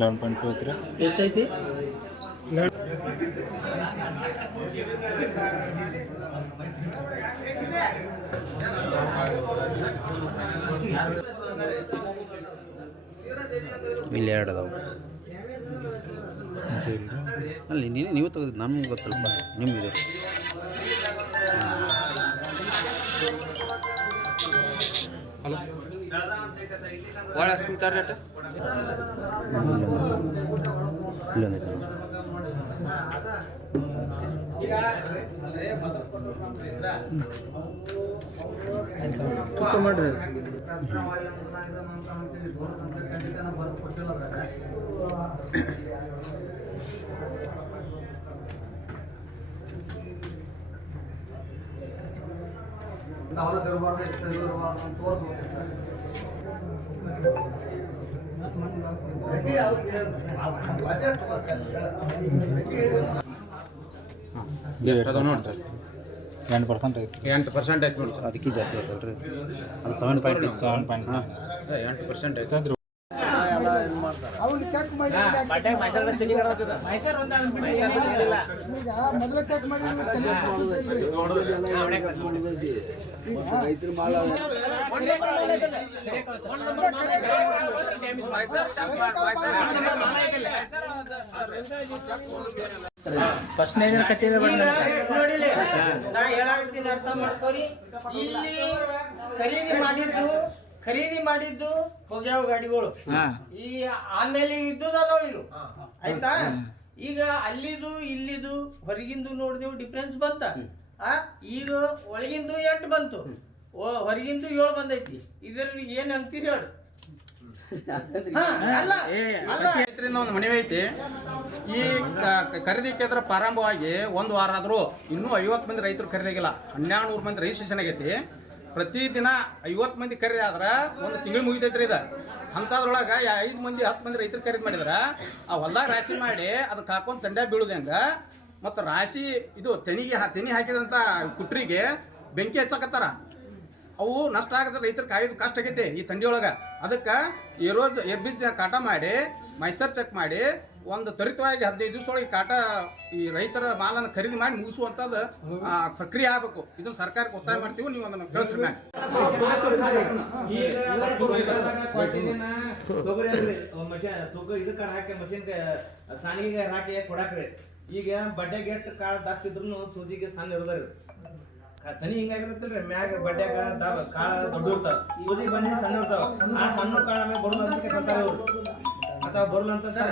Eleven point to ಐತ್ರಿ ಎಷ್ಟೈತಿ ಇಲ್ಲಿ ಎರಡು ಅದಾವೆ. ಅಲ್ಲಿ ನೀನು ನೀವು ತೆಗೆದು ನಮ್ಗೆ ಗೊತ್ತಲ್ಪ ನಿಮ್ಗೆ ಒಳ ತುಂಬ್ತಾರ ಇಲ್ಲೊಂದೈತೆ ತೂಕ ಮಾಡ್ರಿ ಅದಾವ ನೋಡಿ ಸರ್? ಎಂಟು ಪರ್ಸೆಂಟ್ ಐತಿ ಎಂಟು ಪರ್ಸೆಂಟ್ ಐತಿ ನೋಡಿ ಸರ್. ಅದಕ್ಕೆ ಜಾಸ್ತಿ ಆಯ್ತಲ್ರಿ? ಅದು ಸೆವೆನ್ ಪಾಯಿಂಟ್ ಸೆವೆನ್ ಪಾಯಿಂಟ್ ಹಾಂ. ಎಂಟು ಪರ್ಸೆಂಟ್ ಐತಿ ನೋಡಿಲಿ ನಾ ಹೇಳಾಕತ್ತೀನಿ ಅರ್ಥ ಮಾಡ್ಕೋರಿ. ಇಲ್ಲಿ ಖರೀದಿ ಮಾಡಿದ್ದು ಖರೀದಿ ಮಾಡಿದ್ದು ಹೋಗ್ಯಾವ ಗಾಡಿಗಳು. ಈ ಆಮೇಲೆ ಇದ್ದುದ ಅದಾವ ಇವು. ಆಯ್ತಾ? ಈಗ ಅಲ್ಲಿದು ಇಲ್ಲಿದು ಹೊರಗಿಂದು ನೋಡಿದೆವು ಡಿಫ್ರೆನ್ಸ್ ಬಂತ? ಆ ಈಗ ಒಳಗಿಂದು ಎಂಟು ಬಂತು. ಓ ಹೊರಗಿಂದು ಏಳು ಬಂದೈತಿ. ಇದ್ರ ಏನ್ ಅಂತೀರಿ ಹೇಳಿ. ಹಾ, ಅಲ್ಲ ಅಲ್ಲ. ರೈತರಿಂದ ಒಂದು ಮನವಿ ಐತಿ. ಈ ಖರೀದಿ ಕೇಂದ್ರ ಪ್ರಾರಂಭವಾಗಿ ಒಂದು ವಾರ ಆದರೂ ಇನ್ನೂ ಐವತ್ತು ಮಂದಿ ರೈತರು ಖರೀದಿಯಾಗಿಲ್ಲ. ಹನ್ನೆರಡು ನೂರು ಮಂದಿ ರಿಜಿಸ್ಟ್ರೇಷನ್ ಆಗೈತಿ. ಪ್ರತಿದಿನ ಐವತ್ತು ಮಂದಿ ಖರೀದಿ ಆದ್ರೆ ಒಂದು ತಿಂಗಳು ಮುಗಿತೈತ್ರಿ ಇದು. ಅಂಥದ್ರೊಳಗೆ ಐದು ಮಂದಿ ಹತ್ತು ಮಂದಿ ರೈತರು ಖರೀದಿ ಮಾಡಿದ್ರೆ ಆ ಹೊಲ್ದಾಗ ರಾಶಿ ಮಾಡಿ ಅದಕ್ಕೆ ಹಾಕೊಂಡು ತಂಡ ಬೀಳುದು ಹೆಂಗೆ? ಮತ್ತು ರಾಶಿ ಇದು ತೆನಿಗೆ ಹಾ- ತೆನಿ ಹಾಕಿದಂಥ ಕುಟ್ರಿಗೆ ಬೆಂಕಿ ಹಚ್ಚಕತ್ತಾರ. ಅವು ನಷ್ಟ ಆಗದ ರೈತರ ಕಾಯೋದು ಕಷ್ಟ ಆಗೈತೆ ಈ ತಂಡಿಯೊಳಗೆ ಅದಕ್ಕೆ ಈ ರೋಜ್ ಎರ್ಬೀಜ ಕಾಟ ಮಾಡಿ, ಮೈಸರ್ ಚೆಕ್ ಮಾಡಿ, ಒಂದು ತ್ವರಿತವಾಗಿ ಹದಿನೈದು ದಿವಸದೊಳಗೆ ಕಾಟ ಈ ರೈತರ ಮಾಲನ್ನ ಖರೀದಿ ಮಾಡಿ ಮುಗಿಸುವಂಥದ್ದು ಪ್ರಕ್ರಿಯೆ ಆಗಬೇಕು. ಇದನ್ನು ಸರ್ಕಾರಕ್ಕೆ ಒತ್ತಾಯ ಮಾಡ್ತೀವಿ, ನೀವು ಅದನ್ನು ಕಳಿಸ್ರಿ ಮ್ಯಾಮ್. ಈಗ ಬಡ್ಡೆಗೆ ಎಷ್ಟು ಕಾಳ ದಾಕ್ತಿದ್ರು ತುದಿಗೆ ಸಣ್ಣ ಇರೋದ್ರಿ. ತನಿ ಹಿಂಗಾಗಿರತ್ತಲ್ರಿ ಮ್ಯಾಗ ಬಡ್ಡ್ಯಾಗ ದವ ಕಾಳ ದೊಡ್ಡ ಇರ್ತಾವ. ಬನ್ನಿ ಸಣ್ಣ ಇರ್ತಾವ. ಆ ಸಣ್ಣ ಕಾಳ ಮೇಲೆ ಬರೋದು ಅಂತ ಕೇಳ್ತಾರೆ ಅವ್ರು ಅಥವಾ ಬರಲ್ಲ ಅಂತ ಸರ್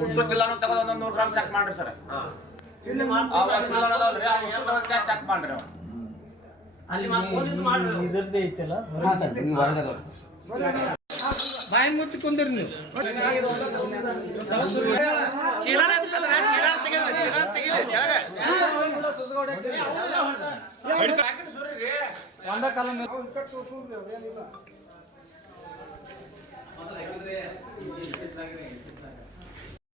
ಉಡುಪಿ ಜಿಲ್ಲಾನು ತಗೊಂಡು ಒಂದೊಂದು ನೂರು ಗ್ರಾಮ್ ಚೆಕ್ ಮಾಡ್ರಿ ಸರ್. ಚೆಕ್ ಮಾಡ್ರಿ ಇದ್ರದ್ದೇ ಐತಲ್ಲ? ಬಾಯಿ ಮುಚ್ಚಿಕೊಂಡಿರಿ ನೀವು. ಚೀಲ ಸುರೀರಿ.